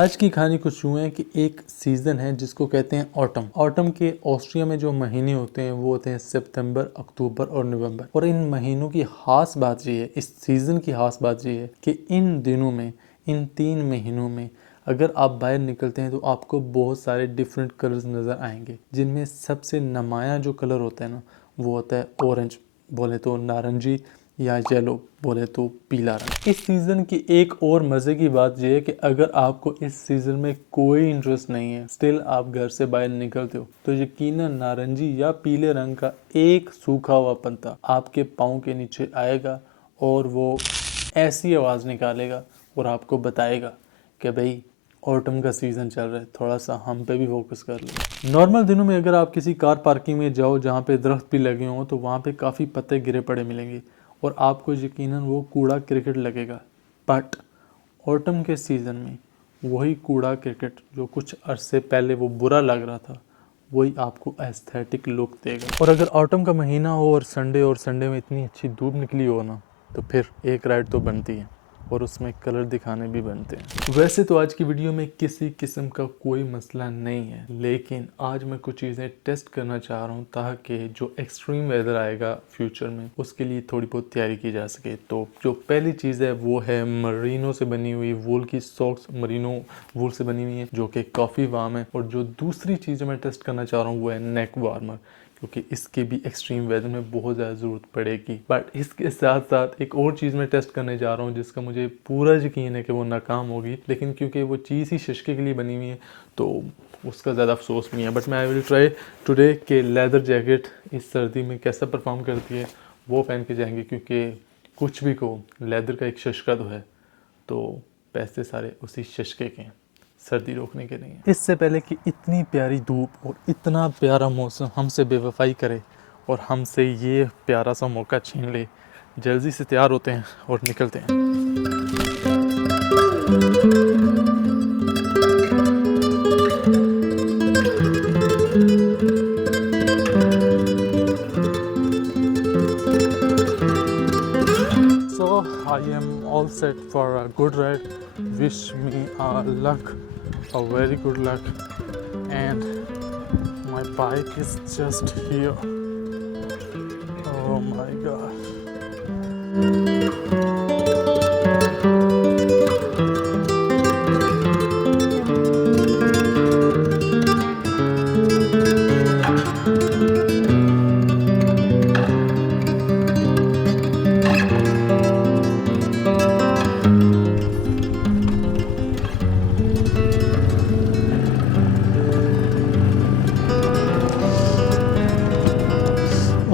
आज की कहानी कुछ यूँ है कि एक सीज़न है जिसको कहते हैं ऑटम। ऑटम के ऑस्ट्रिया में जो महीने होते हैं वो होते हैं सितंबर, अक्टूबर और नवंबर। और इन महीनों की खास बात ये है, इस सीज़न की खास बात ये है कि इन दिनों में, इन 3 महीनों में अगर आप बाहर निकलते हैं तो आपको बहुत सारे डिफरेंट कलर्स नज़र आएंगे, जिनमें सबसे नुमाया जो कलर होता है ना वो होता है ऑरेंज, बोले तो नारंगी, या येलो बोले तो पीला रंग। इस सीज़न की एक और मज़े की बात यह है कि अगर आपको इस सीज़न में कोई इंटरेस्ट नहीं है, स्टिल आप घर से बाहर निकलते हो, तो यकीनन नारंगी या पीले रंग का एक सूखा हुआ पत्ता आपके पाँव के नीचे आएगा और वो ऐसी आवाज़ निकालेगा और आपको बताएगा कि भाई ऑटम का सीज़न चल रहा है, थोड़ा सा हम पे भी फोकस कर लो। नॉर्मल दिनों में अगर आप किसी कार पार्किंग में जाओ जहाँ पे दरख्त भी लगे हों तो वहाँ पे काफ़ी पत्ते गिरे पड़े मिलेंगे और आपको यकीनन वो कूड़ा क्रिकेट लगेगा। बट ऑटम के सीज़न में वही कूड़ा क्रिकेट जो कुछ अरसे पहले वो बुरा लग रहा था, वही आपको एस्थेटिक लुक देगा। और अगर ऑटम का महीना हो और संडे में इतनी अच्छी धूप निकली हो ना, तो फिर एक राइड तो बनती है और उसमें कलर दिखाने भी बनते हैं। वैसे तो आज की वीडियो में किसी किस्म का कोई मसला नहीं है, लेकिन आज मैं कुछ चीज़ें टेस्ट करना चाह रहा हूँ ताकि जो एक्सट्रीम वेदर आएगा फ्यूचर में उसके लिए थोड़ी बहुत तैयारी की जा सके। तो जो पहली चीज़ है वो है मरीनो से बनी हुई वूल की सॉक्स। मरीनो वूल से बनी हुई है जो कि काफ़ी वार्म है। और जो दूसरी चीज़ मैं टेस्ट करना चाह रहा हूँ वो है नेक वार्मर, क्योंकि इसके भी एक्सट्रीम वेदर में बहुत ज़्यादा ज़रूरत पड़ेगी। बट इसके साथ साथ एक और चीज़ मैं टेस्ट करने जा रहा हूँ जिसका मुझे पूरा यकीन है कि वो नाकाम होगी, लेकिन क्योंकि वो चीज़ ही शशके के लिए बनी हुई है तो उसका ज़्यादा अफसोस नहीं है। बट मैं आई विल ट्राई टुडे के लेदर जैकेट इस सर्दी में कैसा परफॉर्म करती है वो पहन के जाएंगे, क्योंकि कुछ भी को लेदर का एक शशका तो है, तो पैसे सारे उसी शशके के हैं, सर्दी रोकने के नहीं है। इससे पहले कि इतनी प्यारी धूप और इतना प्यारा मौसम हमसे बेवफाई करे और हमसे ये प्यारा सा मौका छीन ले, जल्दी से तैयार होते हैं और निकलते हैं। So I am all set for a good ride. Wish me luck, a very good luck, and my bike is just here. Oh my god.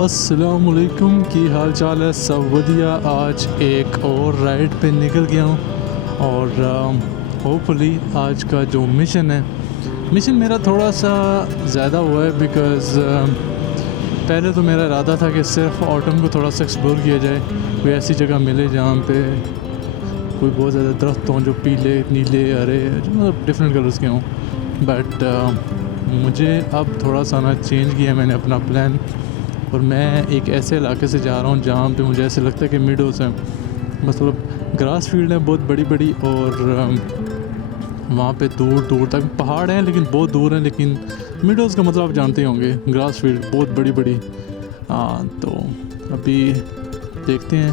अस्सलामुअलैकुम, की हाल चाल है? सब वधिया। आज एक और राइड पे निकल गया हूँ और होपफुली आज का जो मिशन मेरा थोड़ा सा ज़्यादा हुआ है, बिकॉज़ पहले तो मेरा इरादा था कि सिर्फ ऑटम को थोड़ा सा एक्सप्लोर किया जाए, कोई ऐसी जगह मिले जहाँ पे कोई बहुत ज़्यादा दरख्त हों जो पीले, नीले, हरे, मतलब डिफरेंट कलर्स के हों। बट मुझे अब थोड़ा सा ना चेंज किया मैंने अपना प्लान, और मैं एक ऐसे इलाके से जा रहा हूँ जहाँ पे मुझे ऐसे लगता है कि मिडोज़ हैं, मतलब ग्रास फील्ड है बहुत बड़ी बड़ी, और वहाँ पे दूर दूर तक पहाड़ हैं लेकिन बहुत दूर हैं। लेकिन मिडोज़ का मतलब आप जानते होंगे, ग्रास फील्ड बहुत बड़ी बड़ी। तो अभी देखते हैं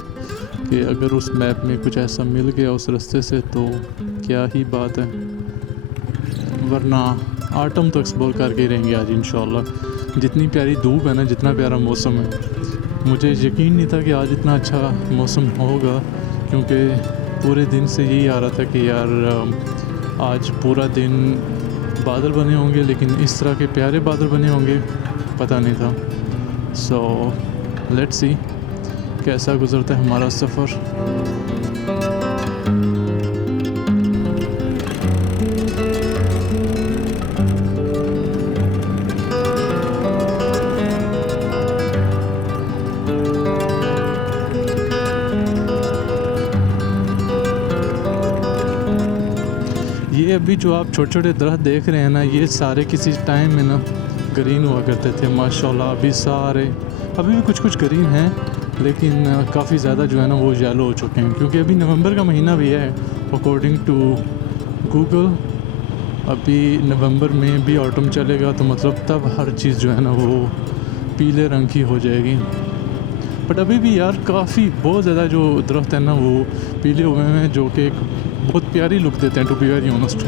कि अगर उस मैप में कुछ ऐसा मिल गया उस रास्ते से तो क्या ही बात है, वरना ऑटम तो एक्सप्लोर करके ही रहेंगे आज इंशाल्लाह। जितनी प्यारी धूप है ना, जितना प्यारा मौसम है, मुझे यकीन नहीं था कि आज इतना अच्छा मौसम होगा, क्योंकि पूरे दिन से यही आ रहा था कि यार आज पूरा दिन बादल बने होंगे, लेकिन इस तरह के प्यारे बादल बने होंगे पता नहीं था। सो लेट्स सी कैसा गुजरता है हमारा सफ़र। ये अभी जो आप छोटे छोटे दरख्त देख रहे हैं ना, ये सारे किसी टाइम में ना ग्रीन हुआ करते थे माशाल्लाह। अभी सारे, अभी भी कुछ कुछ ग्रीन हैं, लेकिन काफ़ी ज़्यादा जो है ना वो येलो हो चुके हैं, क्योंकि अभी नवंबर का महीना भी है अकॉर्डिंग टू गूगल। अभी नवंबर में भी ऑटम चलेगा तो मतलब तब हर चीज़ जो है ना वो पीले रंग की हो जाएगी। बट अभी भी यार काफ़ी बहुत ज़्यादा जो दरख्त है ना वो पीले हुए हैं, जो कि एक बहुत प्यारी लुक देते हैं, to be very honest.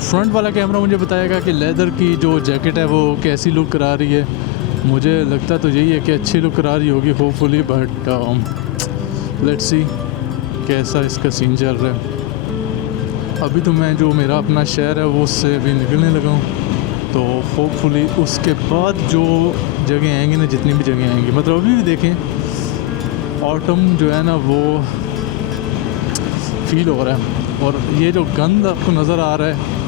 Front वाला कैमरा मुझे बताएगा कि लेदर की जो जैकेट है वो कैसी लुक करा रही है। मुझे लगता तो यही है कि अच्छी लुक करा रही होगी होपफुली, बट लेट्स सी कैसा इसका सीन चल रहा है। अभी तो मैं जो मेरा अपना शहर है वो उससे अभी निकलने लगा हूँ, तो होपफुली उसके बाद जो जगह आएंगी ना, जितनी भी जगह आएंगी, मतलब अभी भी देखें ऑटम जो है ना वो फील हो रहा है। और ये जो गंद आपको नज़र आ रहा है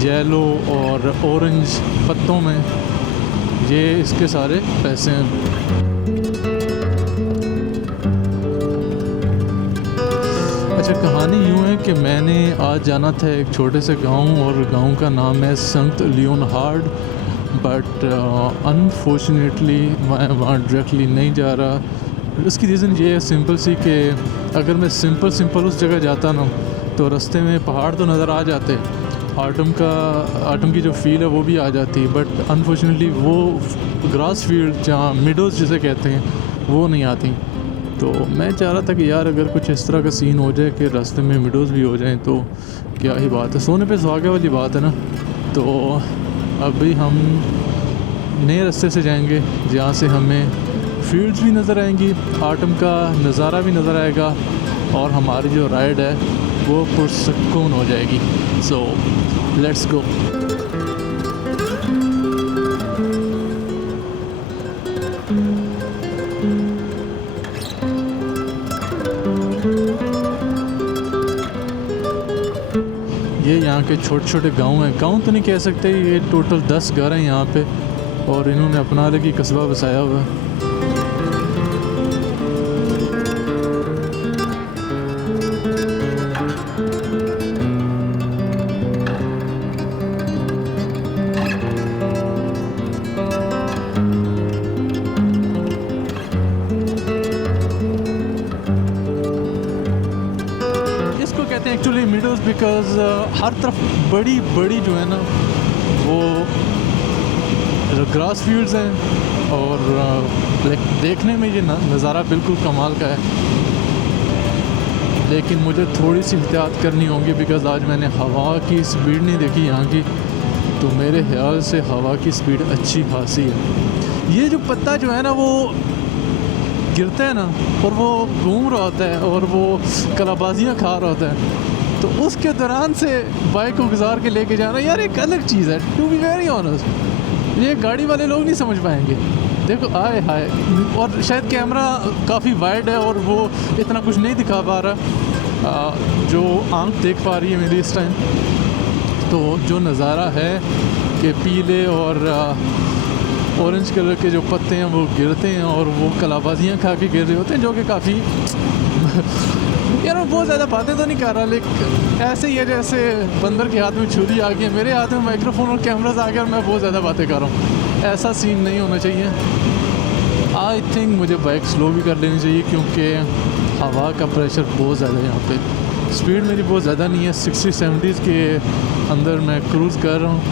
येलो और ऑरेंज पत्तों में, ये इसके सारे पैसे हैं। अच्छा, कहानी यूँ है कि मैंने आज जाना था एक छोटे से गांव, और गांव का नाम है संत लियोनहार्ड, बट अनफॉर्चुनेटली मैं वहाँ डायरेक्टली नहीं जा रहा। उसकी रीज़न ये है सिंपल सी कि अगर मैं सिंपल उस जगह जाता ना तो रास्ते में पहाड़ तो नज़र आ जाते, आटम की जो फील है वो भी आ जाती, बट अनफॉर्चुनेटली वो ग्रास फील्ड जहाँ मिडोज़ जिसे कहते हैं वो नहीं आती। तो मैं चाह रहा था कि यार अगर कुछ इस तरह का सीन हो जाए कि रास्ते में मिडोज़ भी हो जाएं तो क्या ही बात है, सोने पे सुहागे वाली बात है ना। तो अभी हम नए रास्ते से जाएंगे जहाँ से हमें फील्ड्स भी नज़र आएंगी, आटम का नज़ारा भी नज़र आएगा, और हमारी जो राइड है वो पुरसकून हो जाएगी। So let's go. ये यहाँ के छोटे छोटे गांव हैं, गांव तो नहीं कह सकते, ये टोटल 10 घर हैं यहाँ पे, और इन्होंने अपना अलग ही कस्बा बसाया हुआ है। एक्चुअली मिडोज़ बिकॉज हर तरफ बड़ी बड़ी जो है ना वो ग्रास फील्ड्स हैं, और देखने में ये नज़ारा बिल्कुल कमाल का है। लेकिन मुझे थोड़ी सी एहतियात करनी होगी बिकॉज़ आज मैंने हवा की स्पीड नहीं देखी यहाँ की, तो मेरे ख्याल से हवा की स्पीड अच्छी खासी है। ये जो पत्ता जो है ना वो गिरता है ना और वो घूम रहा होता है और वो कलाबाजियाँ खा रहा होता है, तो उसके दौरान से बाइक को गुजार के लेके जाना यार एक अलग चीज़ है, टू बी वेरी ऑनेस्ट। ये गाड़ी वाले लोग नहीं समझ पाएंगे। देखो आए हाय, और शायद कैमरा काफ़ी वाइड है और वो इतना कुछ नहीं दिखा पा रहा जो आंख देख पा रही है मेरी इस टाइम। तो जो नज़ारा है कि पीले और ऑरेंज कलर के जो पत्ते हैं वो गिरते हैं और वो कलाबाजियाँ खा के गिर रहे होते हैं, जो कि काफ़ी यार मैं बहुत ज़्यादा बातें तो नहीं कर रहा, लेकिन ऐसे ही है जैसे बंदर के हाथ में छुरी आ गई है, मेरे हाथ में माइक्रोफोन और कैमराज आ गया और मैं बहुत ज़्यादा बातें कर रहा हूँ। ऐसा सीन नहीं होना चाहिए। आई थिंक मुझे बाइक स्लो भी कर लेनी चाहिए क्योंकि हवा का प्रेशर बहुत ज़्यादा है यहाँ पे। स्पीड मेरी बहुत ज़्यादा नहीं है, 60-70 के अंदर मैं क्रूज़ कर रहा हूँ,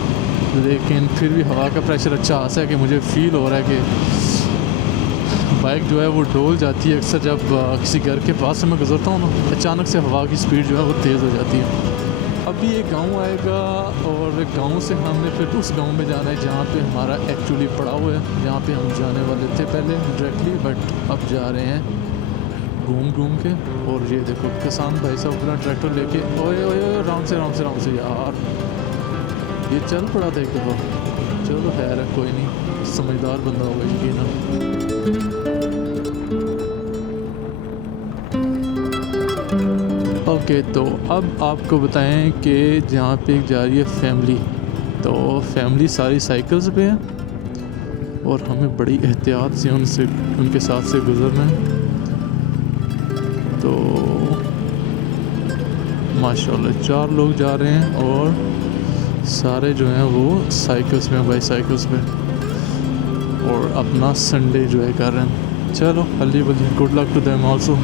लेकिन फिर भी हवा का प्रेशर अच्छा खासा है कि मुझे फ़ील हो रहा है कि बाइक जो है वो डोल जाती है। अक्सर जब किसी घर के पास से मैं गुजरता हूँ ना, अचानक से हवा की स्पीड जो है वो तेज़ हो जाती है। अभी एक गांव आएगा और गांव से हमने फिर उस गांव में जाना है जहाँ पे हमारा एक्चुअली पड़ा हुआ है, जहाँ पे हम जाने वाले थे पहले डायरेक्टली, बट अब जा रहे हैं घूम के। और ये देखो किसान भाई साहब अपना ट्रैक्टर लेके, ओए ओए आराम से यार, ये चल पड़ा था एक दफ़ा। चलो खैर है, कोई नहीं, समझदार बंदा होगा ये ना। ओके, तो अब आपको बताएं कि जहाँ पे जा रही है फैमिली, तो फैमिली सारी साइकिल्स पे है और हमें बड़ी एहतियात से उनके साथ से गुजरना है। तो माशाल्लाह 4 लोग जा रहे हैं और सारे जो हैं वो साइकिल्स में, बाईसाइकिल्स में, और अपना संडे जो है कर रहे हैं। चलो हल्ली बल्ली, good luck to them also.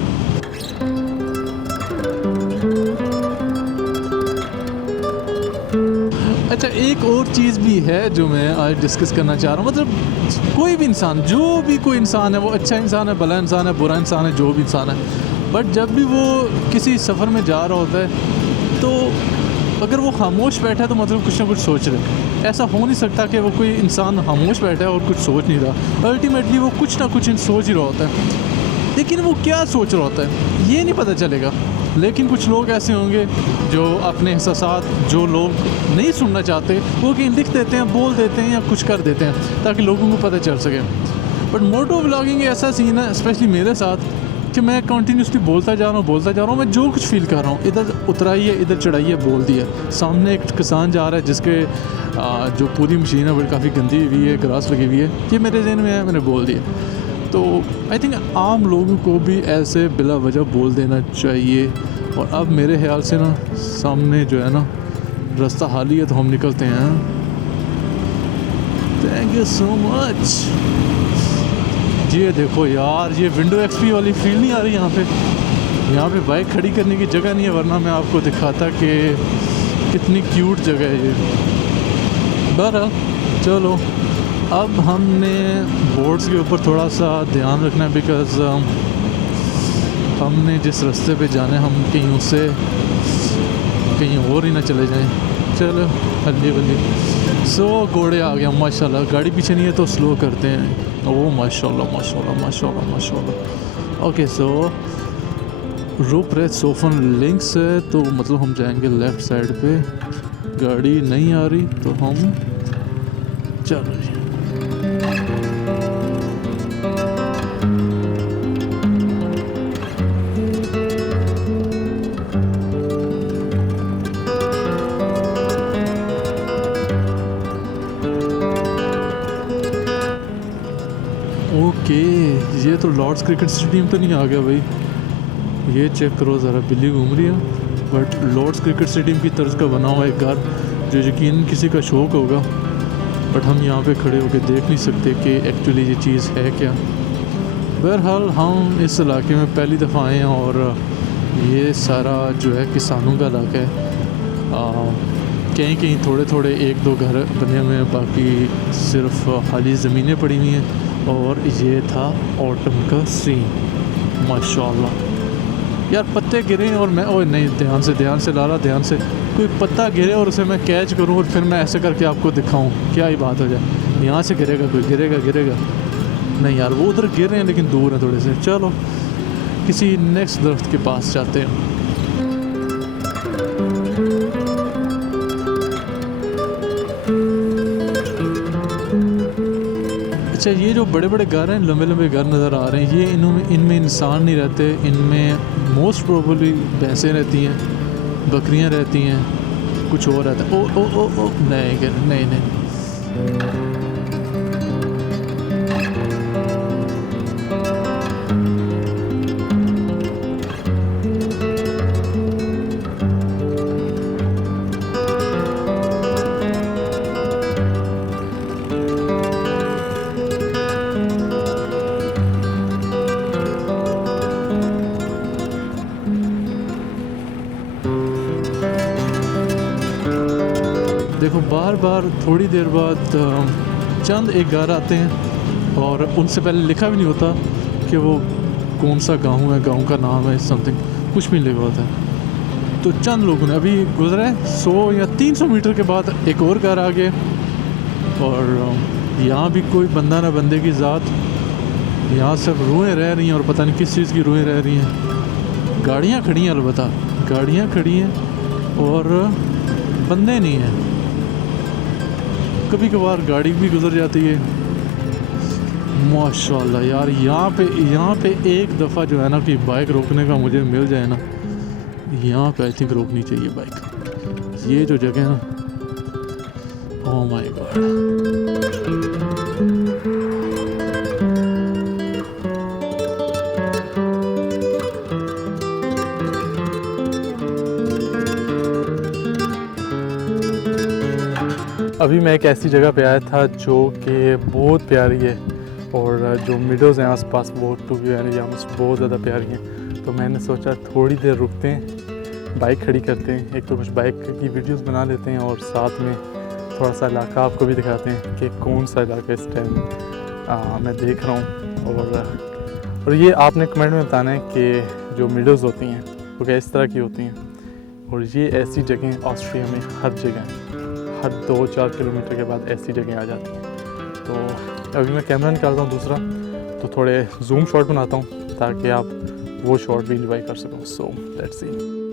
अच्छा, एक और चीज़ भी है जो मैं आज डिस्कस करना चाह रहा हूँ। मतलब कोई भी इंसान, जो भी कोई इंसान है, वो अच्छा इंसान है, भला इंसान है, बुरा इंसान है, जो भी इंसान है, बट जब भी वो किसी सफ़र में जा रहा होता है तो अगर वो खामोश बैठा है तो मतलब कुछ ना कुछ सोच रहे हैं। ऐसा हो नहीं सकता कि वो कोई इंसान खामोश बैठा है और कुछ सोच नहीं रहा। अल्टीमेटली वो कुछ ना कुछ सोच ही रहा होता है, लेकिन वो क्या सोच रहा होता है ये नहीं पता चलेगा। लेकिन कुछ लोग ऐसे होंगे जो अपने एहसासात, जो लोग नहीं सुनना चाहते, वो कहीं लिख देते हैं, बोल देते हैं या कुछ कर देते हैं ताकि लोगों को पता चल सके। बट मोटो व्लॉगिंग ऐसा सीन है, स्पेशली मेरे साथ, कि मैं कंटिन्यूसली बोलता जा रहा हूँ, मैं जो कुछ फील कर रहा हूँ, इधर उतराई है, इधर चढ़ाई है, बोल दिया। सामने एक किसान जा रहा है जिसके जो पूरी मशीन है वो काफ़ी गंदी हुई है, ग्रास लगी हुई है, ये मेरे ज़हन में है, मैंने बोल दिया। तो आई थिंक आम लोगों को भी ऐसे बिला वजह बोल देना चाहिए। और अब मेरे ख्याल से ना सामने जो है ना रास्ता खाली है, तो हम निकलते हैं। Thank you so much. ये देखो यार, ये विंडो एक्सपी वाली फील नहीं आ रही यहाँ पे बाइक खड़ी करने की जगह नहीं है, वरना मैं आपको दिखाता कि कितनी क्यूट जगह है ये। बहरहाल चलो, अब हमने बोर्ड्स के ऊपर थोड़ा सा ध्यान रखना है, बिकॉज़ हमने जिस रास्ते पे जाना है हम कहीं उससे कहीं और ही ना चले जाएं। चलो हल्ली बल्ली। सो घोड़े आ गया माशाल्लाह, गाड़ी पीछे नहीं है तो स्लो करते हैं। ओह माशाल्लाह माशाल्लाह माशाल्लाह माशाल्लाह। ओके, सो रूप रेड सोफन लिंक्स है, तो मतलब हम जाएंगे लेफ़्ट साइड पे। गाड़ी नहीं आ रही तो हम चलो जी। ओके, ये तो लॉर्ड्स क्रिकेट स्टेडियम तो नहीं आ गया भाई। ये चेक करो ज़रा, बिल्ली घूम रही है। बट लॉर्ड्स क्रिकेट स्टेडियम की तर्ज का बना हुआ एक घर, जो यकीन किसी का शौक होगा, बट हम यहाँ पे खड़े होकर देख नहीं सकते कि एक्चुअली ये चीज़ है क्या। बहरहाल हम इस इलाके में पहली दफ़ा आए हैं और ये सारा जो है किसानों का इलाका है। कहीं कहीं थोड़े थोड़े एक दो घर बने हुए हैं, बाकी सिर्फ खाली ज़मीनें पड़ी हुई हैं। और ये था ऑटम का सीन माशाल्लाह। यार पत्ते गिरे और मैं, ओए नहीं, ध्यान से लाला, ध्यान से। कोई पत्ता गिरे और उसे मैं कैच करूं और फिर मैं ऐसे करके आपको दिखाऊं, क्या ही बात हो जाए। यहाँ से गिरेगा कोई, गिरेगा नहीं यार, वो उधर गिर रहे हैं लेकिन दूर है थोड़े से। चलो किसी नेक्स्ट दरख्त के पास जाते हैं। अच्छा, ये जो बड़े बड़े घर हैं, लंबे लंबे घर नज़र आ रहे हैं, ये इनमें इंसान नहीं रहते। इनमें मोस्ट प्रोबेबली भैंसें रहती हैं, बकरियां रहती हैं, कुछ और रहता है। ओ ओ ओ ओ नहीं। देखो बार थोड़ी देर बाद चंद एक घर आते हैं और उनसे पहले लिखा भी नहीं होता कि वो कौन सा गांव है, गांव का नाम है, समथिंग कुछ भी नहीं लिखा होता है। तो चंद लोगों ने अभी गुजरा है 100 या 300 मीटर के बाद एक और घर आ गए और यहाँ भी कोई बंदा ना बंदे की ज़ात। यहाँ सब रूहें रह रही हैं और पता नहीं किस चीज़ की रूहें रह रही हैं। गाड़ियाँ खड़ी हैं, अलबत्ता गाड़ियाँ खड़ी हैं और बंदे नहीं हैं। कभी कभार गाड़ी भी गुजर जाती है। माशाल्लाह यार, यहाँ पे एक दफ़ा जो है ना कि बाइक रोकने का मुझे मिल जाए ना, यहाँ पे आई थिंक रोकनी चाहिए बाइक। ये जो जगह है ना, ओह माय गॉड। अभी मैं एक ऐसी जगह पे आया था जो कि बहुत प्यारी है और जो मिडोज़ हैं आसपास वो टू बी वेरी ऑनेस्ट बहुत ज़्यादा प्यारी हैं। तो मैंने सोचा थोड़ी देर रुकते हैं, बाइक खड़ी करते हैं, एक तो कुछ बाइक की वीडियोस बना लेते हैं और साथ में थोड़ा सा इलाका आपको भी दिखाते हैं कि कौन सा इलाका इस टाइम मैं देख रहा हूँ। और ये आपने कमेंट में बताना है कि जो मिडोज़ होती हैं वो किस तरह की होती हैं। और ये ऐसी जगह ऑस्ट्रिया में हर जगह, हर 2-4 किलोमीटर के बाद ऐसी जगह आ जाती हैं। तो अभी मैं कैमरा निकाल रहा हूँ दूसरा, तो थोड़े जूम शॉट बनाता हूँ ताकि आप वो शॉट भी इंजॉय कर सको। So let's see.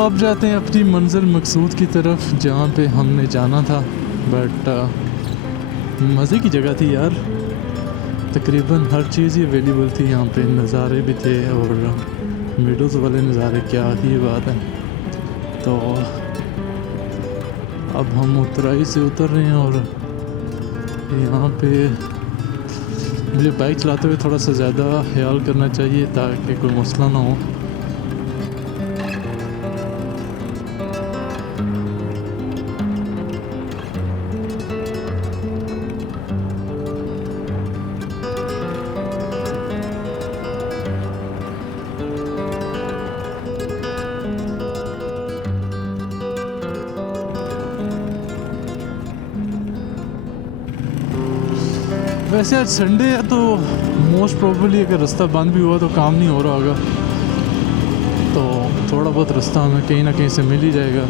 अब जाते हैं अपनी मंजिल मकसूद की तरफ जहाँ पे हमने जाना था। बट मज़े की जगह थी यार, तकरीबन हर चीज़ ही अवेलेबल थी यहाँ पे, नज़ारे भी थे और मीडोज़ वाले नज़ारे, क्या ही बात है। तो अब हम उतराई से उतर रहे हैं और यहाँ पे मुझे बाइक चलाते हुए थोड़ा सा ज़्यादा ख्याल करना चाहिए ताकि कोई मसला ना हो। वैसे आज संडे है तो मोस्ट प्रोबेबली अगर रास्ता बंद भी हुआ तो काम नहीं हो रहा होगा, तो थोड़ा बहुत रास्ता हमें कहीं ना कहीं से मिल ही जाएगा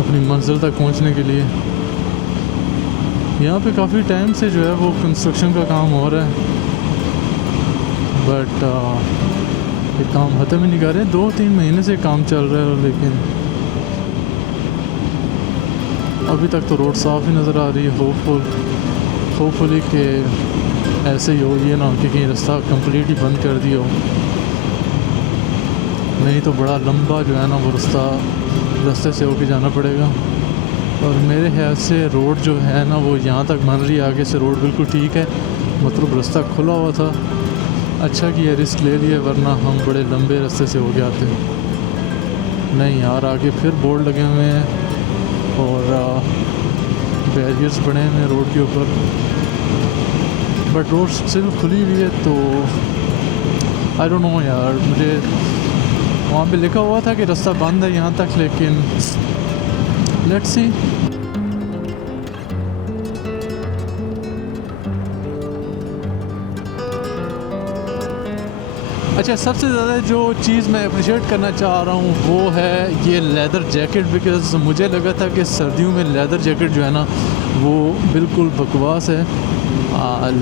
अपनी मंजिल तक पहुंचने के लिए। यहाँ पे काफ़ी टाइम से जो है वो कंस्ट्रक्शन का काम हो रहा है, बट ये काम ख़त्म ही नहीं कर रहे। 2-3 महीने से काम चल रहा है, लेकिन अभी तक तो रोड साफ़ ही नज़र आ रही है। होपफुली कि ऐसे ही हो, ये ना कि कहीं रास्ता कम्प्लीट ही बंद कर दिया हो, नहीं तो बड़ा लंबा जो है ना वो रास्ते से होके जाना पड़ेगा। और मेरे ख्याल से रोड जो है ना वो यहाँ तक बन रही है, आगे से रोड बिल्कुल ठीक है, मतलब रास्ता खुला हुआ था। अच्छा कि रिस्क ले लिए, वरना हम बड़े लंबे रास्ते से होके आते। नहीं यार, आगे फिर बोर्ड लगे हुए हैं और बैरियर्स बने हुए हैं रोड के ऊपर, बट रोड सिर्फ खुली हुई है। तो आई डोंट नो यार, मुझे वहाँ पे लिखा हुआ था कि रास्ता बंद है यहाँ तक, लेकिन लेट्स सी। अच्छा, सबसे ज़्यादा जो चीज़ मैं अप्रिशिएट करना चाह रहा हूँ वो है ये लेदर जैकेट, बिकॉज़ मुझे लगा था कि सर्दियों में लेदर जैकेट जो है ना वो बिल्कुल बकवास है,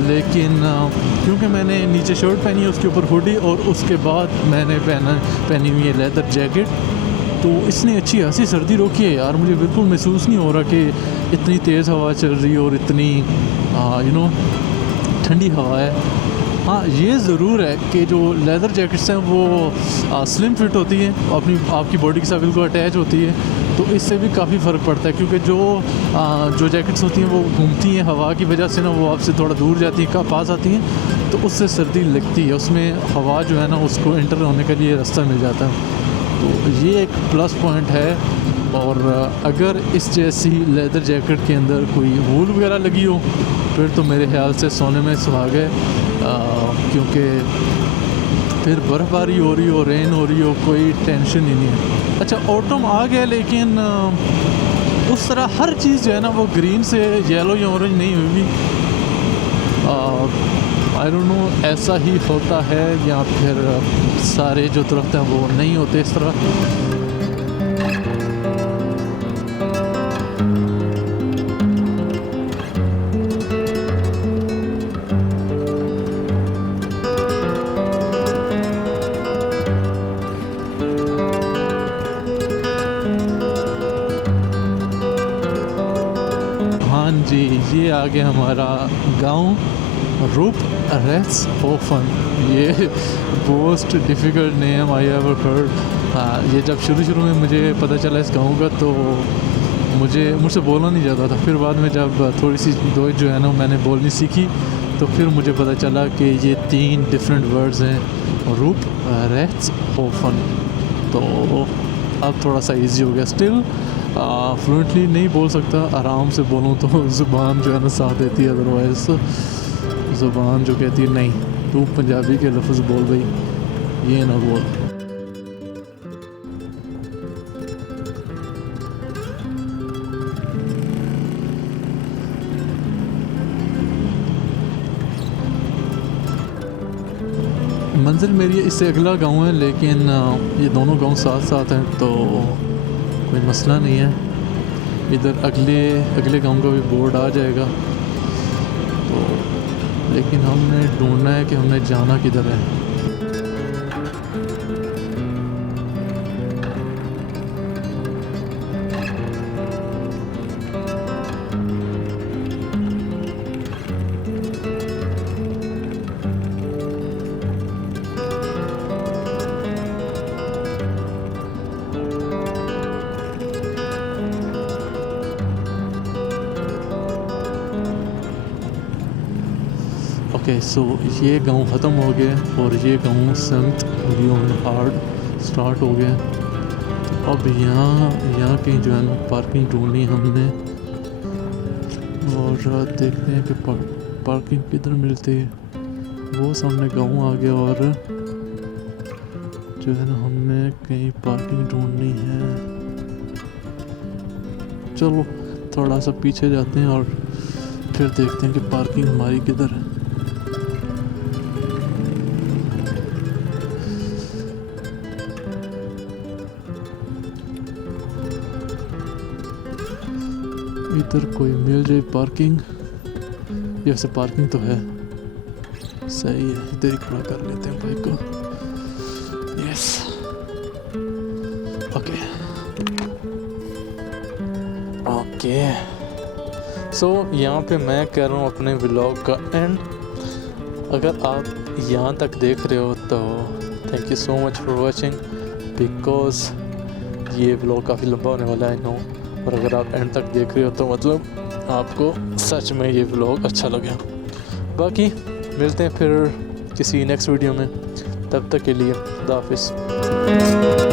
लेकिन क्योंकि मैंने नीचे शर्ट पहनी है, उसके ऊपर हुडी, और उसके बाद मैंने पहनी हुई है लेदर जैकेट, तो इसने अच्छी खासी सर्दी रोकी है यार। मुझे बिल्कुल महसूस नहीं हो रहा कि इतनी तेज़ हवा चल रही है और इतनी ठंडी हवा है। हाँ, ये ज़रूर है कि जो लेदर जैकेट्स हैं वो स्लिम फिट होती हैं, आपकी बॉडी के साथ बिल्कुल अटैच होती है, तो इससे भी काफ़ी फ़र्क पड़ता है। क्योंकि जो जैकेट्स होती हैं वो घूमती हैं हवा की वजह से ना, वो आपसे थोड़ा दूर जाती हैं, पास आती हैं, तो उससे सर्दी लगती है, उसमें हवा जो है ना उसको एंटर होने के लिए रास्ता मिल जाता है, तो ये एक प्लस पॉइंट है। और अगर इस जैसी लेदर जैकेट के अंदर कोई वूल वगैरह लगी हो फिर तो मेरे ख्याल से सोने में सुहाग है, क्योंकि फिर बर्फ़बारी हो रही हो, रेन हो रही हो, कोई टेंशन ही नहीं है। अच्छा, ऑटम आ गया, लेकिन उस तरह हर चीज़ जो है ना वो ग्रीन से येलो या ऑरेंज नहीं हुई। आई डोंट नो ऐसा ही होता है या फिर सारे जो दरख्त हैं वो नहीं होते इस तरह। हाँ जी, ये आ गया हमारा गांव, रूपरेट्सहोफन, ये most difficult name I ever heard. ये जब शुरू में मुझे पता चला इस गाँव का तो मुझसे बोलना नहीं जाता था। फिर बाद में जब थोड़ी सी दो जो है ना मैंने बोलनी सीखी तो फिर मुझे पता चला कि ये 3 डिफरेंट वर्ड्स हैं, रूपरेट्सहोफन। तो अब थोड़ा सा इजी हो गया। स्टिल फ्लुएंटली नहीं बोल सकता, आराम से बोलूँ तो ज़ुबान जो है ना साथ देती है, अदरवाइज़ ज़ुबान जो कहती है नहीं तू पंजाबी के लफ्ज़ बोल भाई, ये ना बोल। मंजिल मेरी इससे अगला गांव है, लेकिन ये दोनों गांव साथ साथ हैं तो कोई मसला नहीं है। इधर अगले गांव का भी बोर्ड आ जाएगा तो, लेकिन हमने ढूंढना है कि हमने जाना किधर है। ओके सो ये गांव ख़त्म हो गया और ये गांव सेंट लियोनार्ड स्टार्ट हो गया। तो अब यहाँ कहीं जो है ना पार्किंग ढूंढनी हमने और देखते हैं कि पार्किंग किधर मिलती है। वो सामने गांव आ गया और जो है ना हमने कहीं पार्किंग ढूंढनी है। चलो थोड़ा सा पीछे जाते हैं और फिर देखते हैं कि पार्किंग हमारी किधर है। इधर कोई मिल जाए पार्किंग, जैसे पार्किंग तो है, सही है, इधर ही खड़ा कर लेते हैं बाइक को। यस ओके सो यहाँ पे मैं कह रहा हूँ अपने व्लॉग का एंड। अगर आप यहाँ तक देख रहे हो तो thank you so much for watching, because ये व्लॉग काफ़ी लंबा होने वाला है नो। और अगर आप एंड तक देख रहे हो तो मतलब आपको सच में ये व्लॉग अच्छा लगा। बाकी मिलते हैं फिर किसी नेक्स्ट वीडियो में, तब तक के लिए खुदा हाफिज़।